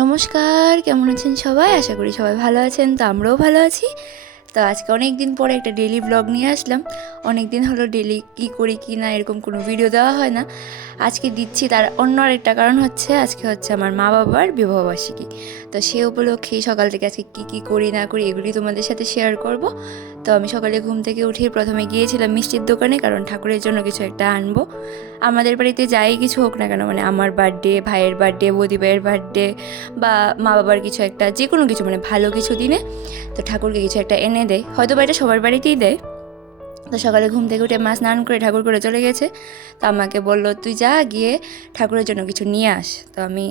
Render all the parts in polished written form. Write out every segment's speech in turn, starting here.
নমস্কার, কেমন আছেন সবাই? আশা করি সবাই ভালো আছেন। তো আমরাও ভালো আছি। তো আজকে অনেক দিন পরে একটা ডেইলি ব্লগ নিয়ে আসলাম। অনেক দিন হলো ডেইলি কী করি কী না এরকম কোনো ভিডিও দেওয়া হয় না। আজকে দিচ্ছি, তার অন্য আরেকটা কারণ হচ্ছে আজকে হচ্ছে আমার মা বাবার বিবাহবার্ষিকী। তো সে উপলক্ষেই সকাল থেকে আজকে কী কী করি না করি এগুলি তোমাদের সাথে শেয়ার করব। তো আমি সকালে ঘুম থেকে উঠে প্রথমে গিয়েছিলাম মিষ্টির দোকানে, কারণ ঠাকুরের জন্য কিছু একটা আনবো। আমাদের বাড়িতে যাই কিছু হোক না কেন, মানে আমার বার্থডে, ভাইয়ের বার্থডে, বৌদি ভাইয়ের বার্থডে বা মা বাবার কিছু একটা, যে কোনো কিছু মানে ভালো কিছু দিনে তো ঠাকুরকে কিছু একটা এনে দেয়, হয়তো বা এটা সবার বাড়িতেই দেয়। তো সকালে ঘুম থেকে উঠে মা স্নান করে ঠাকুর করে চলে গেছে। তো আমাকে বললো তুই যা গিয়ে ঠাকুরের জন্য কিছু নিয়ে আস। তো আমি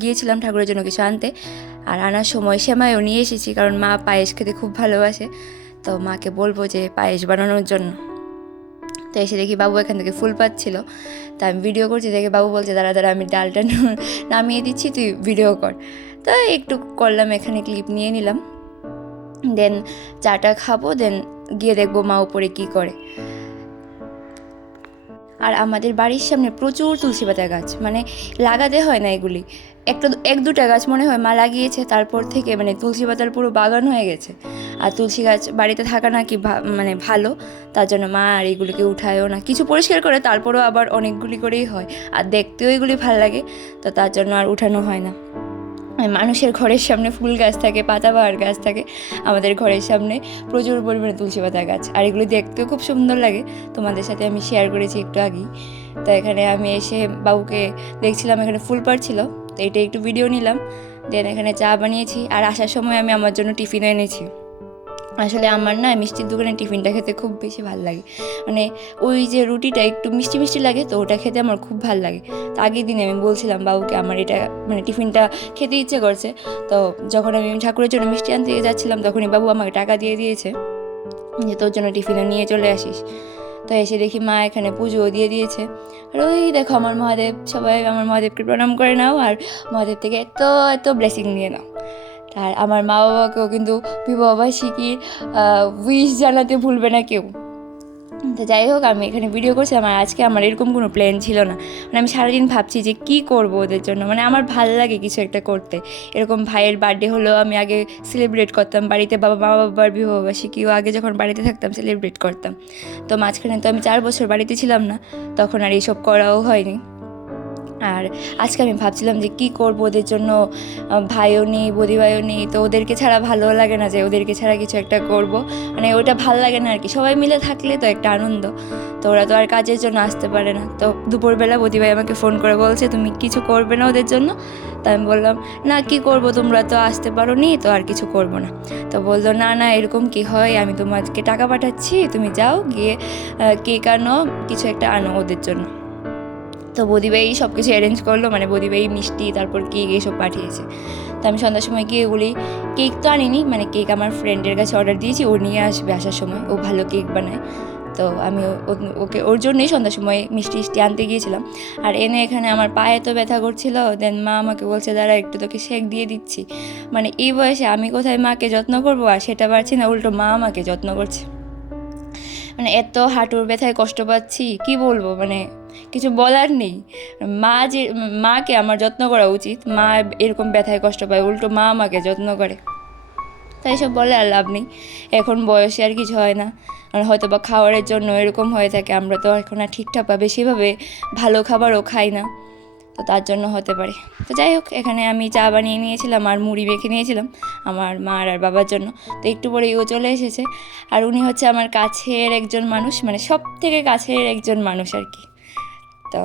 গিয়েছিলাম ঠাকুরের জন্য কিছু আনতে, আর আনার সময় সেমাইও নিয়ে এসেছি, কারণ মা পায়েস খেতে খুব ভালোবাসে। তো মাকে বলবো যে পায়েস বানানোর জন্য। তো এসে দেখি বাবু এখান থেকে ফুল পাচ্ছিল। তা আমি ভিডিও করছি, দেখে বাবু বলছে দাঁড়া দাঁড়া আমি ডালটা নামিয়ে দিচ্ছি, তুই ভিডিও কর। তো একটু করলাম, এখানে ক্লিপ নিয়ে নিলাম। দেন চাটা খাবো, দেন গিয়ে দেখবো মা উপরে কী করে। আর আমাদের বাড়ির সামনে প্রচুর তুলসী পাতা গাছ, মানে লাগাতে হয় না এগুলি, এক দুটা গাছ মনে হয় মা লাগিয়েছে, তারপর থেকে মানে তুলসী পাতার পুরো বাগান হয়ে গেছে। আর তুলসী গাছ বাড়িতে থাকা নাকি মানে ভালো, তার জন্য মা আর এগুলিকে উঠায়ও না, কিছু পরিষ্কার করে তারপরেও আবার অনেকগুলি করেই হয়, আর দেখতেও এগুলি ভাল লাগে, তো তার জন্য আর উঠানো হয় না। মানুষের ঘরের সামনে ফুল গাছ থাকে, পাতাবাহার গাছ থাকে, আমাদের ঘরের সামনে প্রচুর পরিমাণে তুলসী পাতা গাছ, আর এগুলো দেখতেও খুব সুন্দর লাগে। তোমাদের সাথে আমি শেয়ার করেছি একটু আগেই। তো এখানে আমি এসে বাবুকে দেখছিলাম এখানে ফুল পাড়ছিল, তো এটা একটু ভিডিও নিলাম। দেন এখানে চা বানিয়েছি, আর আসার সময় আমি আমার জন্য টিফিনও এনেছি। আসলে আমার না মিষ্টির দোকানে টিফিনটা খেতে খুব বেশি ভালো লাগে, মানে ওই যে রুটিটা একটু মিষ্টি মিষ্টি লাগে, তো ওটা খেতে আমার খুব ভালো লাগে। তো আগের দিনে আমি বলছিলাম বাবুকে আমার এটা মানে টিফিনটা খেতে ইচ্ছে করছে। তো যখন আমি ঠাকুরের জন্য মিষ্টি আনতে যাচ্ছিলাম, তখনই বাবু আমাকে টাকা দিয়ে দিয়েছে যে তোর জন্য টিফিনও নিয়ে চলে আসিস। তো এসে দেখি মা এখানে পুজোও দিয়ে দিয়েছে। আর ওই দেখো আমার মহাদেব, সবাই আমার মহাদেবকে প্রণাম করে নাও, আর মহাদেব থেকে এত এত ব্লেসিং নিয়ে নাও। আর আমার মা বাবাকেও কিন্তু বিবাহবার্ষিকীর উইশ জানাতে ভুলবে না কেউ। তো যাই হোক, আমি এখানে ভিডিও করছিলাম, আর আজকে আমার এরকম কোনো প্ল্যান ছিল না। মানে আমি সারাদিন ভাবছি যে কী করব ওদের জন্য, মানে আমার ভাল লাগে কিছু একটা করতে। এরকম ভাইয়ের বার্থডে হলেও আমি আগে সেলিব্রেট করতাম বাড়িতে, মা বাবার বিবাহবার্ষিকীও আগে যখন বাড়িতে থাকতাম সেলিব্রেট করতাম। তো মাঝখানে তো আমি 4 বছর বাড়িতে ছিলাম না, তখন আর এইসব করাও হয়নি। আর আজকে আমি ভাবছিলাম যে কী করবো ওদের জন্য, ভাইও নেই, বৌদিভাইও নেই, তো ওদেরকে ছাড়া ভালো লাগে না যে ওদেরকে ছাড়া কিছু একটা করব, মানে ওটা ভাল লাগে না আর কি। সবাই মিলে থাকলে তো একটা আনন্দ। তো ওরা তো আর কাজের জন্য আসতে পারে না। তো দুপুরবেলা বৌদিভাই আমাকে ফোন করে বলছে তুমি কিছু করবে না ওদের জন্য? তো আমি বললাম না, কি করব, তোমরা তো আসতে পারো নি, তো আর কিছু করব না। তো বললো না না এরকম কি হয়, আমি তোমাকে টাকা পাঠাচ্ছি, তুমি যাও গিয়ে কেক আনো, কিছু একটা আনো ওদের জন্য। তো বৌদিভাই সব কিছু অ্যারেঞ্জ করলো, মানে বৌদিভাই মিষ্টি তারপর কেক এইসব পাঠিয়েছে। তো আমি সন্ধ্যার সময় গিয়ে ওগুলি, কেক তো আনিনি, মানে কেক আমার ফ্রেন্ডের কাছে অর্ডার দিয়েছি, ও নিয়ে আসবে আসার সময়, ও ভালো কেক বানায়। তো আমি ওকে ওর জন্যই সন্ধ্যার সময় মিষ্টি আনতে গিয়েছিলাম। আর এনে এখানে আমার পায়ে তো ব্যথা করছিল, দেন মা আমাকে বলছে দাঁড়া একটু তোকে শেক দিয়ে দিচ্ছি। মানে এই বয়সে আমি কোথায় মাকে যত্ন করবো, আর সেটা পারছি না, উল্টো মা আমাকে যত্ন করছে। মানে এত হাঁটুর ব্যথায় কষ্ট পাচ্ছি কি বলবো, মানে কিছু বলার নেই। মাকে আমার যত্ন করা উচিত, মা এরকম ব্যথায় কষ্ট পায়, উল্টো মা আমাকে যত্ন করে। তাই সব বলে আর লাভ নেই, এখন বয়সে আর কিছু হয় না। আর হয়তো বা খাবারের জন্য এরকম হয়ে থাকে, আমরা তো এখন আর ঠিকঠাকভাবে সেভাবে ভালো খাবারও খাই না, তো তার জন্য হতে পারে। তো যাই হোক, এখানে আমি চা বানিয়ে নিয়েছিলাম আর মুড়ি মেখে নিয়েছিলাম আমার মার আর বাবার জন্য। তো একটু পরেই ও চলে এসেছে, আর উনি হচ্ছে আমার কাছের একজন মানুষ, মানে সব থেকে কাছের একজন মানুষ আর কি। তো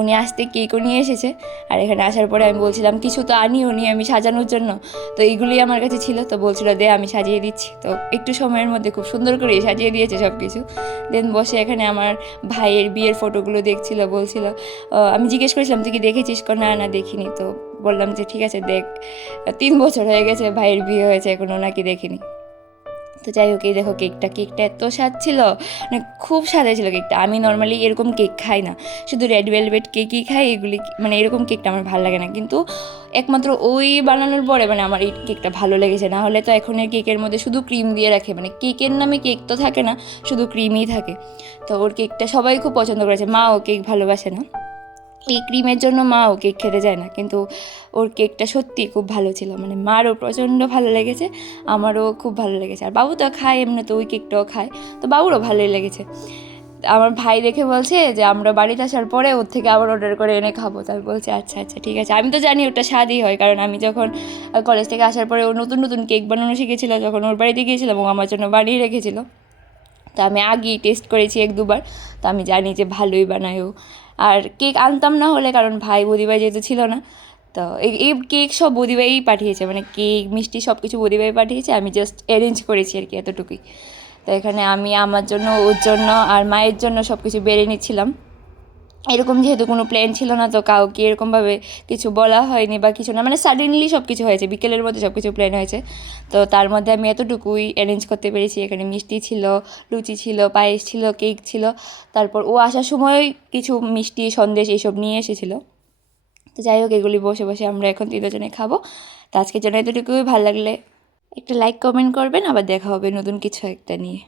উনি আসতে কেকও নিয়ে এসেছে, আর এখানে আসার পরে আমি বলছিলাম কিছু তো আনিও নি আমি সাজানোর জন্য, তো এইগুলি আমার কাছে ছিল, তো বলছিল দে আমি সাজিয়ে দিচ্ছি। তো একটু সময়ের মধ্যে খুব সুন্দর করে সাজিয়ে দিয়েছে সব কিছু। দেন বসে এখানে আমার ভাইয়ের বিয়ের ফটোগুলো দেখছিল, বলছিল, আমি জিজ্ঞেস করেছিলাম তুই কি দেখেছিস, না না দেখিনি। তো বললাম যে ঠিক আছে দেখ, 3 বছর হয়ে গেছে ভাইয়ের বিয়ে হয়েছে, এখনও নাকি দেখিনি। তো যাই হোক, এই দেখো কেকটা এত স্বাদ ছিল, মানে খুব স্বাদ হয়েছিল কেকটা। আমি নর্মালি এরকম কেক খাই না, শুধু রেড ভেলভেট কেকই খাই, এগুলি মানে এরকম কেকটা আমার ভালো লাগে না। কিন্তু একমাত্র ওই বানানোর পরে মানে আমার এই কেকটা ভালো লেগেছে, না হলে তো এখনের কেকের মধ্যে শুধু ক্রিম দিয়ে রাখে, মানে কেকের নামে কেক তো থাকে না, শুধু ক্রিমই থাকে। তো ওর কেকটা সবাই খুব পছন্দ করেছে, মা ও কেক ভালোবাসে না, এই ক্রিমের জন্য মাও কেক খেতে যায় না, কিন্তু ওর কেকটা সত্যিই খুব ভালো ছিল, মানে মারও প্রচণ্ড ভালো লেগেছে, আমারও খুব ভালো লেগেছে। আর বাবু তো খায়, এমনি তো ওই কেকটাও খায়, তো বাবুরও ভালোই লেগেছে। আমার ভাই দেখে বলছে যে আমরা বাড়িতে আসার পরে ওর থেকে আবার অর্ডার করে এনে খাবো। তাই বলছে আচ্ছা আচ্ছা ঠিক আছে। আমি তো জানি ওটা স্বাদই হয়, কারণ আমি যখন কলেজ থেকে আসার পরে ও নতুন নতুন কেক বানানো শিখেছিল, যখন ওর বাড়িতে গিয়েছিলাম ও আমার জন্য বানিয়ে রেখেছিল, তো আমি আগেই টেস্ট করেছি 1-2 বার, তো আমি জানি যে ভালোই বানায় ও। আর কেক আনতাম না হলে, কারণ ভাই বদিভাই যেহেতু ছিল না, তো এই কেক সব বদিভাই পাঠিয়েছে, মানে কেক মিষ্টি সব কিছু বদিভাই পাঠিয়েছে, আমি জাস্ট অ্যারেঞ্জ করেছি আর কি, এতটুকুই। তো এখানে আমি আমার জন্য, ওর জন্য আর মায়ের জন্য সব কিছু বেড়ে নিচ্ছিলাম। এরকম যেহেতু কোনো প্ল্যান ছিল না, তো কাউকে এরকমভাবে কিছু বলা হয়নি বা কিছু না, মানে সাডেনলি সব কিছু হয়েছে, বিকেলের মধ্যে সব কিছু প্ল্যান হয়েছে। তো তার মধ্যে আমি এতটুকুই অ্যারেঞ্জ করতে পেরেছি। এখানে মিষ্টি ছিল, লুচি ছিল, পায়েস ছিল, কেক ছিল, তারপর ও আসার সময় কিছু মিষ্টি সন্দেশ এইসব নিয়ে এসেছিলো। তো যাই হোক, এগুলি বসে বসে আমরা এখন 3জনে খাবো। তো আজকের জন্য এতটুকুই। ভালো লাগলে একটা লাইক কমেন্ট করবেন, আবার দেখা হবে নতুন কিছু একটা নিয়ে।